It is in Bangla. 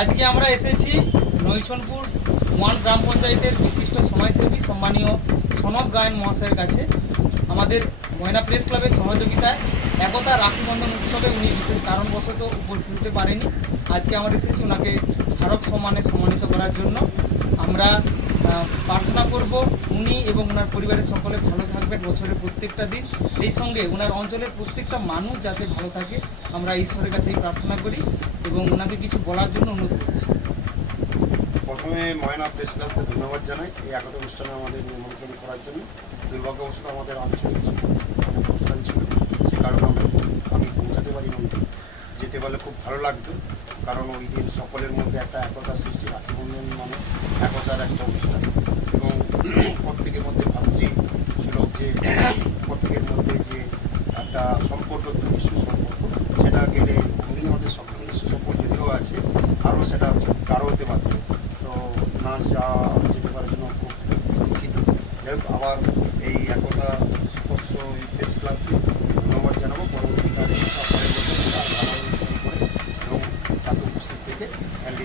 আজকে আমরা এসেছি নৈছনপুর 1 গ্রাম পঞ্চায়েতের বিশিষ্ট সমাজসেবী সম্মানীয় সনদ গায়েন মহাশয়ের কাছে। আমাদের ময়না প্রেস ক্লাবের সহযোগিতায় একতা রাখি বন্ধন উৎসবে উনি বিশেষ কারণবশত উপস্থিত হতে পারেনি। আজকে আমরা এসেছি ওনাকে স্মারক সম্মানে সম্মানিত করার জন্য। আমরা প্রার্থনা করব উনি এবং ওনার পরিবারের সকলে ভালো থাকবেন বছরের প্রত্যেকটা দিন, সেই সঙ্গে ওনার অঞ্চলের প্রত্যেকটা মানুষ যাতে ভালো থাকে আমরা ঈশ্বরের কাছেই প্রার্থনা করি এবং ওনাকে কিছু বলার জন্য অনুরোধ করছি। প্রথমে ময়না প্রেস ক্লাবকে ধন্যবাদ জানাই এই একতা অনুষ্ঠানে আমাদের নিমন্ত্রণ করার জন্য। দুর্ভাগ্যবশত আমাদের আঞ্চলিক অনেক অনুষ্ঠান ছিল, সে কারণে আমি পৌঁছাতে পারিনি। ওই দিন যেতে পারলে খুব ভালো লাগতো, কারণ ওই দিন সকলের মধ্যে একটা একতা সৃষ্টি, রাখি বন্ধন মানে একতার একটা অনুষ্ঠান এবং প্রত্যেকের মধ্যে ভাবছি সুলভ যে প্রত্যেকের মধ্যে যে একটা সম্পর্ক তৈরি, সুসম্পর্ক, সেটা গেলে উনি আমাদের সকলের সুসম্পর্ক যদিও আছে, আরও সেটা গাঢ় হতে পারবে। তো না যাওয়া যেতে পারার জন্য খুব দুঃখিত। যাই হোক, আবার এই একতা স্পর্শ প্রেস ক্লাবকে ধন্যবাদ জানাবো। পরবর্তীকালে সকলের মধ্যে ভালো করে এবং তাতে উপস্থিত থেকে অ্যান্ড